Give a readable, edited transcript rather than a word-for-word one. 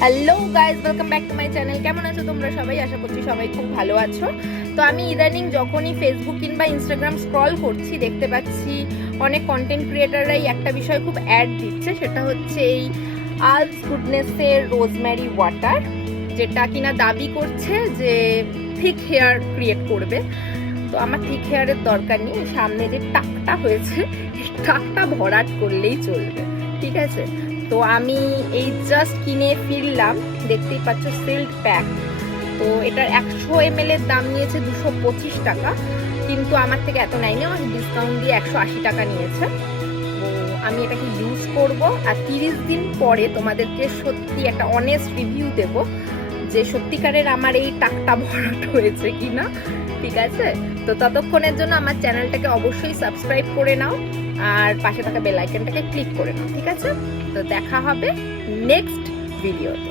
Hello guys, welcome back to my channel. কেমন আছো তোমরা সবাই? আশা করছি সবাই খুব ভালো আছো। তো আমি ইদানিং যখনই ফেসবুক কিংবা ইনস্টাগ্রাম স্ক্রল করছি, দেখতে পাচ্ছি অনেক কন্টেন্ট ক্রিয়েটাররাই একটা বিষয় খুব অ্যাড দিচ্ছে, সেটা হচ্ছে এই আলস গুডনেসের রোজমেরি ওয়াটার, যেটা কিনা দাবি করছে যে থিক হেয়ার ক্রিয়েট করবে। তো আমার থিক হেয়ারের দরকার নেই, সামনে যে টাকটা হয়েছে এই টাকটা ভরাট করলেই চলবে, ঠিক আছে? তো আমি এই জাস্ট কিনে ফিরলাম, দেখতেই পাচ্ছ সিল্ড প্যাক। তো এটার 100 ml এর দাম নিয়েছে 225 টাকা, কিন্তু আমার থেকে এত নেয়নি, আমার ডিসকাউন্ট দিয়ে 180 টাকা নিয়েছে। তো আমি এটাকে ইউজ করব, আর 30 দিন পরে তোমাদেরকে সত্যি একটা অনেস্ট রিভিউ দেব যে সত্যিকারের আমার এই টাকটা ভরাট হয়েছে কিনা, ঠিক আছে? তো ততক্ষণের জন্য আমার চ্যানেলটাকে অবশ্যই সাবস্ক্রাইব করে নাও আর পাশে থাকা বেল আইকনটাকে ক্লিক করে নাও, ঠিক আছে? তো দেখা হবে নেক্সট ভিডিওতে।